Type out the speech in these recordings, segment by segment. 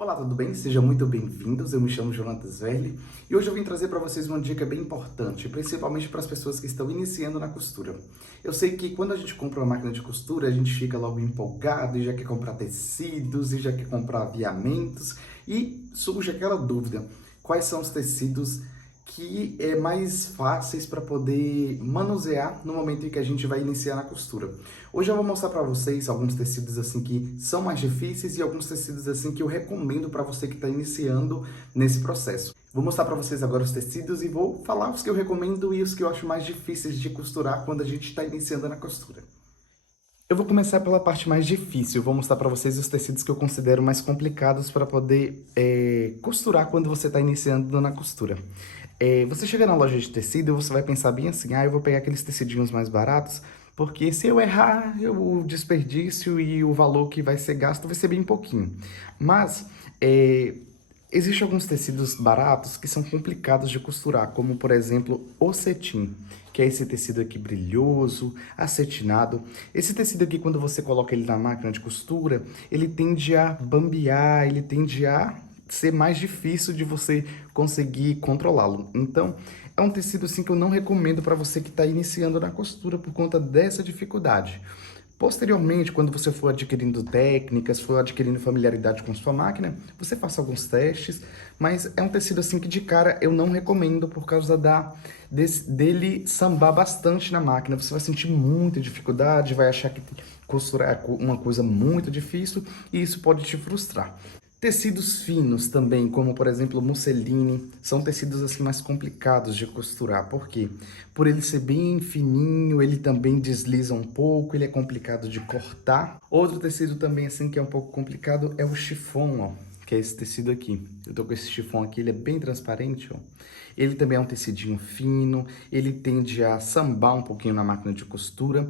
Olá, tudo bem? Sejam muito bem-vindos. Eu me chamo Jonatas Verli e hoje eu vim trazer para vocês uma dica bem importante, principalmente para as pessoas que estão iniciando na costura. Eu sei que quando a gente compra uma máquina de costura, a gente fica logo empolgado e já quer comprar tecidos e já quer comprar aviamentos e surge aquela dúvida: quais são os tecidos que é mais fáceis para poder manusear no momento em que a gente vai iniciar na costura. Hoje eu vou mostrar para vocês alguns tecidos assim que são mais difíceis e alguns tecidos assim que eu recomendo para você que está iniciando nesse processo. Vou mostrar para vocês agora os tecidos e vou falar os que eu recomendo e os que eu acho mais difíceis de costurar quando a gente está iniciando na costura. Eu vou começar pela parte mais difícil, vou mostrar para vocês os tecidos que eu considero mais complicados para poder costurar quando você está iniciando na costura. Você chega na loja de tecido e você vai pensar bem assim: eu vou pegar aqueles tecidinhos mais baratos, porque se eu errar, o desperdício e o valor que vai ser gasto vai ser bem pouquinho. Mas existem alguns tecidos baratos que são complicados de costurar, como por exemplo o cetim, que é esse tecido aqui brilhoso, acetinado. Esse tecido aqui, quando você coloca ele na máquina de costura, ele tende a bambear, ele tende a ser mais difícil de você conseguir controlá-lo. Então, é um tecido assim que eu não recomendo para você que está iniciando na costura por conta dessa dificuldade. Posteriormente, quando você for adquirindo técnicas, for adquirindo familiaridade com sua máquina, você faça alguns testes, mas é um tecido assim que de cara eu não recomendo por causa dele sambar bastante na máquina. Você vai sentir muita dificuldade, vai achar que costurar é uma coisa muito difícil e isso pode te frustrar. Tecidos finos também, como por exemplo musseline, são tecidos assim mais complicados de costurar. Por quê? Por ele ser bem fininho, ele também desliza um pouco, ele é complicado de cortar. Outro tecido também assim que é um pouco complicado é o chiffon, ó, que é esse tecido aqui. Eu tô com esse chiffon aqui, ele é bem transparente, ó. Ele também é um tecidinho fino, ele tende a sambar um pouquinho na máquina de costura.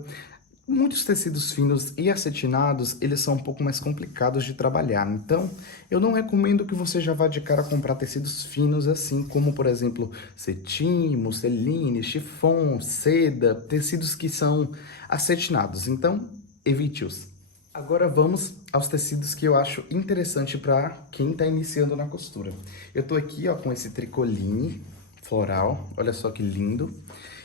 Muitos tecidos finos e acetinados, eles são um pouco mais complicados de trabalhar. Então, eu não recomendo que você já vá de cara comprar tecidos finos assim, como por exemplo, cetim, musseline, chiffon, seda, tecidos que são acetinados. Então, evite-os. Agora vamos aos tecidos que eu acho interessante para quem está iniciando na costura. Eu tô aqui, ó, com esse tricoline floral, olha só que lindo.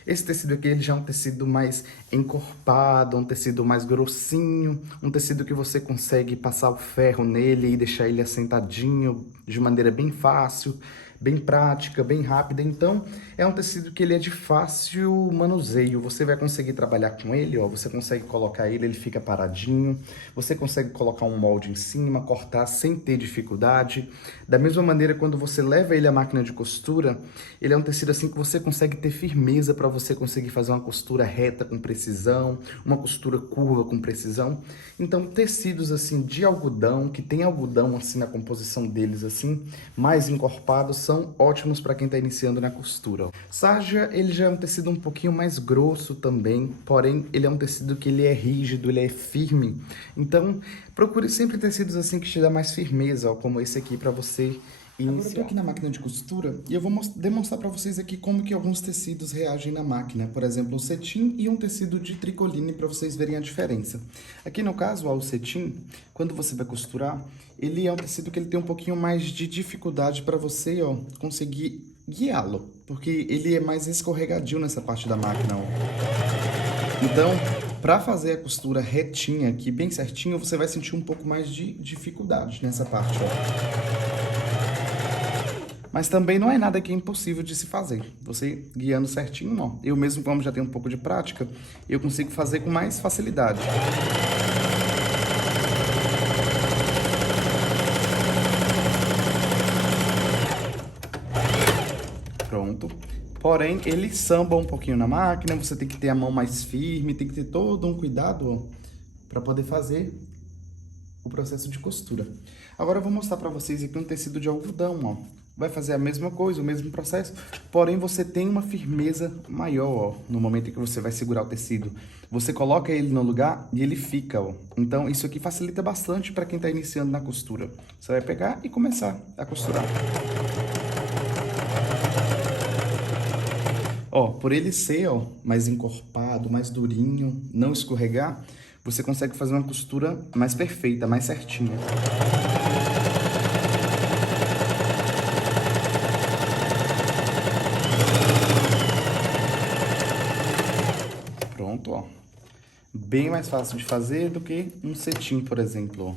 Esse tecido aqui, ele já é um tecido mais encorpado, um tecido mais grossinho, um tecido que você consegue passar o ferro nele e deixar ele assentadinho de maneira bem fácil, bem prática, bem rápida. Então, é um tecido que ele é de fácil manuseio. Você vai conseguir trabalhar com ele, ó, você consegue colocar ele, ele fica paradinho. Você consegue colocar um molde em cima, cortar sem ter dificuldade. Da mesma maneira, quando você leva ele à máquina de costura, ele é um tecido assim que você consegue ter firmeza para você conseguir fazer uma costura reta com precisão, uma costura curva com precisão. Então, tecidos assim de algodão, que tem algodão assim na composição deles assim, mais encorpados, são ótimos para quem está iniciando na costura. Sarja, ele já é um tecido um pouquinho mais grosso também, porém ele é um tecido que ele é rígido, ele é firme. Então, procure sempre tecidos assim que te dá mais firmeza, ó, como esse aqui para você iniciar. Agora eu tô aqui na máquina de costura e eu vou demonstrar para vocês aqui como que alguns tecidos reagem na máquina. Por exemplo, o cetim e um tecido de tricoline para vocês verem a diferença. Aqui no caso, ó, o cetim, quando você vai costurar, ele é um tecido que ele tem um pouquinho mais de dificuldade para você, ó, conseguir guiá-lo, porque ele é mais escorregadio nessa parte da máquina, ó. Então, para fazer a costura retinha aqui, bem certinho, você vai sentir um pouco mais de dificuldade nessa parte, ó. Mas também não é nada que é impossível de se fazer. Você guiando certinho, ó. Eu mesmo, como já tenho um pouco de prática, eu consigo fazer com mais facilidade. Pronto. Porém, ele samba um pouquinho na máquina, você tem que ter a mão mais firme, tem que ter todo um cuidado para poder fazer o processo de costura. Agora eu vou mostrar para vocês aqui um tecido de algodão, ó. Vai fazer a mesma coisa, o mesmo processo, porém você tem uma firmeza maior, ó, no momento em que você vai segurar o tecido. Você coloca ele no lugar e ele fica, ó. Então isso aqui facilita bastante para quem está iniciando na costura. Você vai pegar e começar a costurar. Ó, por ele ser, ó, mais encorpado, mais durinho, não escorregar, você consegue fazer uma costura mais perfeita, mais certinha. Pronto, ó. Bem mais fácil de fazer do que um cetim, por exemplo, ó.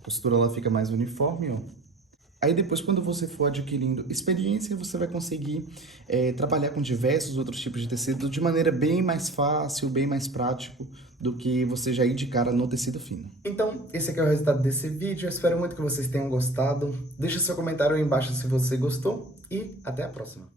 A costura ela fica mais uniforme, ó. Aí depois, quando você for adquirindo experiência, você vai conseguir trabalhar com diversos outros tipos de tecido de maneira bem mais fácil, bem mais prático do que você já ir de cara no tecido fino. Então, esse aqui é o resultado desse vídeo. Eu espero muito que vocês tenham gostado. Deixa seu comentário aí embaixo se você gostou e até a próxima.